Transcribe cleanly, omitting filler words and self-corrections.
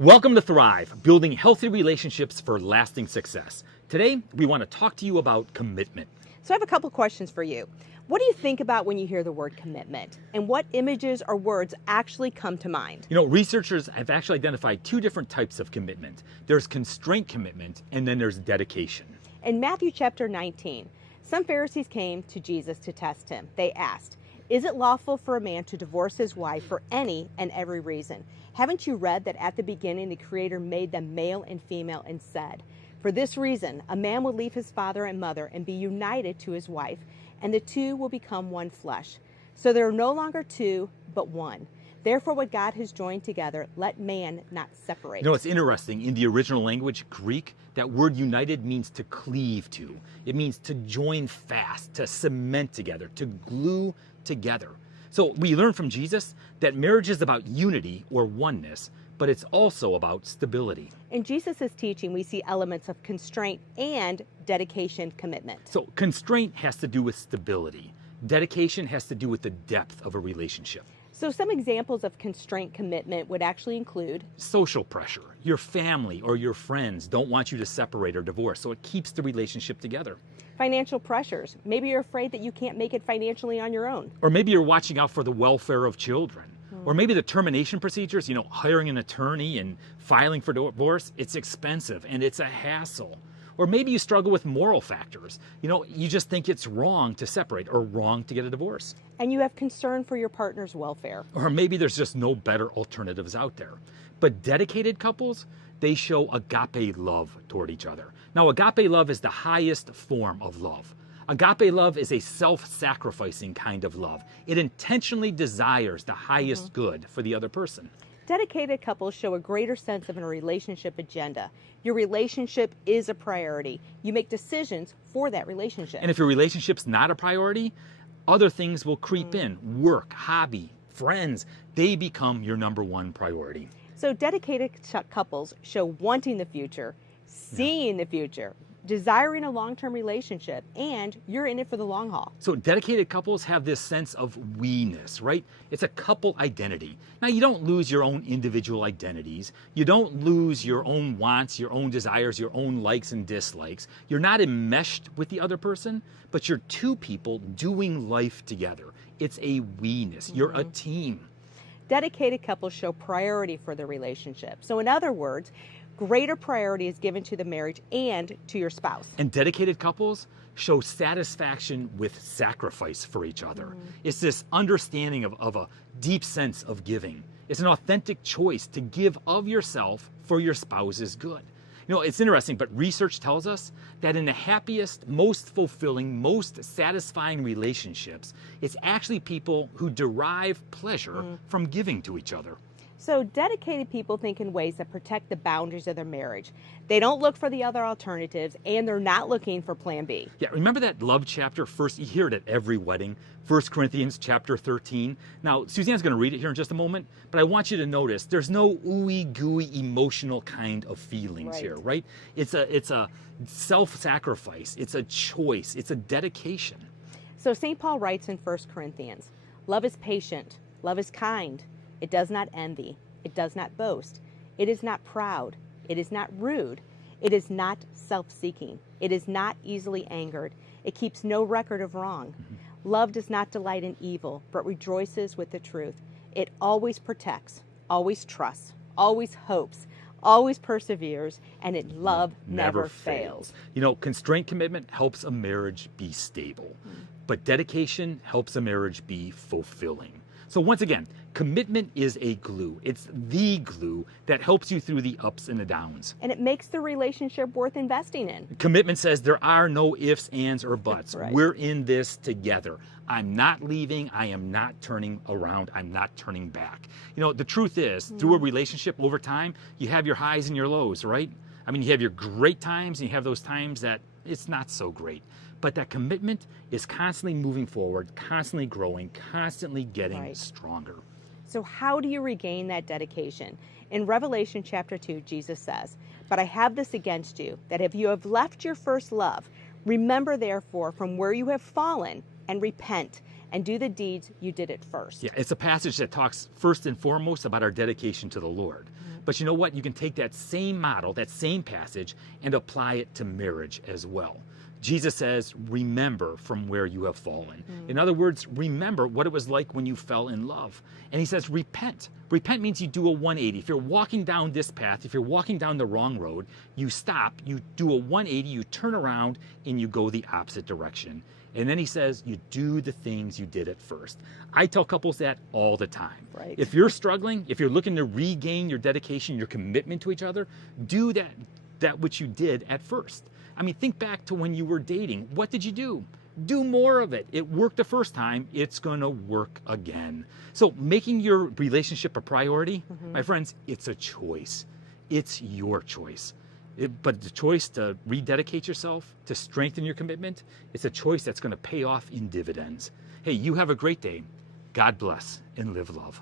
Welcome to Thrive, building healthy relationships for lasting success. Today, we want to talk to you about commitment. So I have a couple questions for you. What do you think about when you hear the word commitment? And what images or words actually come to mind? Researchers have actually identified two different types of commitment. There's constraint commitment, and then there's dedication. In Matthew chapter 19, some Pharisees came to Jesus to test him. They asked, "Is it lawful for a man to divorce his wife for any and every reason? Haven't you read that at the beginning the Creator made them male and female and said, 'For this reason, a man will leave his father and mother and be united to his wife, and the two will become one flesh. So there are no longer two, but one. Therefore, what God has joined together, let man not separate.'" It's interesting. In the original language, Greek, that word united means to cleave to. It means to join fast, to cement together, to glue together. So we learn from Jesus that marriage is about unity or oneness, but it's also about stability. In Jesus' teaching, we see elements of constraint and dedication commitment. So constraint has to do with stability. Dedication has to do with the depth of a relationship. So some examples of constraint commitment would actually include Social pressure. Your family or your friends don't want you to separate or divorce, so it keeps the relationship together. financial pressures. Maybe you're afraid that you can't make it financially on your own. Or maybe you're watching out for the welfare of children. Or maybe the termination procedures, hiring an attorney and filing for divorce, it's expensive and it's a hassle. Or maybe you struggle with moral factors. You just think it's wrong to separate or wrong to get a divorce. And you have concern for your partner's welfare. Or maybe there's just no better alternatives out there. But dedicated couples, they show agape love toward each other. Now, agape love is the highest form of love. Agape love is a self-sacrificing kind of love. It intentionally desires the highest good for the other person. Dedicated couples show a greater sense of a relationship agenda. Your relationship is a priority. You make decisions for that relationship. And if your relationship's not a priority, other things will creep in. Work, hobby, friends, they become your number one priority. So dedicated couples show wanting the future, seeing the future, desiring a long-term relationship, and you're in it for the long haul. So dedicated couples have this sense of we-ness, right? It's a couple identity. Now, you don't lose your own individual identities. You don't lose your own wants, your own desires, your own likes and dislikes. You're not enmeshed with the other person, but you're two people doing life together. It's a we-ness. You're a team. Dedicated couples show priority for the relationship. So in other words, greater priority is given to the marriage and to your spouse. And dedicated couples show satisfaction with sacrifice for each other. It's this understanding of a deep sense of giving. It's an authentic choice to give of yourself for your spouse's good. It's interesting, but research tells us that in the happiest, most fulfilling, most satisfying relationships, it's actually people who derive pleasure from giving to each other. So dedicated people think in ways that protect the boundaries of their marriage. They don't look for the other alternatives, and they're not looking for plan B. Yeah, remember that love chapter? You hear it at every wedding, 1 Corinthians chapter 13. Now, Suzanne's going to read it here in just a moment, but I want you to notice there's no ooey gooey emotional kind of feelings here, right? It's a self-sacrifice. It's a choice. It's a dedication. So St. Paul writes in 1 Corinthians, "Love is patient. Love is kind. It does not envy. It does not boast. It is not proud. It is not rude. It is not self-seeking. It is not easily angered. It keeps no record of wrong. Love does not delight in evil, but rejoices with the truth. It always protects, always trusts, always hopes, always perseveres, and love never fails." Constraint commitment helps a marriage be stable, but dedication helps a marriage be fulfilling. So once again, commitment is a glue. It's the glue that helps you through the ups and the downs. And it makes the relationship worth investing in. Commitment says there are no ifs, ands, or buts. Right. We're in this together. I'm not leaving. I am not turning around. I'm not turning back. The truth is, through a relationship over time, you have your highs and your lows, right? You have your great times and you have those times that it's not so great. But that commitment is constantly moving forward, constantly growing, constantly getting stronger. So how do you regain that dedication? In Revelation chapter 2, Jesus says, "But I have this against you, that if you have left your first love, remember therefore from where you have fallen and repent and do the deeds you did at first." Yeah, it's a passage that talks first and foremost about our dedication to the Lord. But you know what? You can take that same model, that same passage, and apply it to marriage as well. Jesus says, remember from where you have fallen. In other words, remember what it was like when you fell in love. And he says, repent. Repent means you do a 180. If you're walking down this path, if you're walking down the wrong road, you stop, you do a 180, you turn around, and you go the opposite direction. And then he says, you do the things you did at first. I tell couples that all the time. Right. If you're struggling, if you're looking to regain your dedication, your commitment to each other, do that which you did at first. I mean, think back to when you were dating. What did you do? Do more of it. It worked the first time. It's going to work again. So making your relationship a priority, my friends, it's a choice. It's your choice. But the choice to rededicate yourself, to strengthen your commitment, it's a choice that's going to pay off in dividends. Hey, you have a great day. God bless and live love.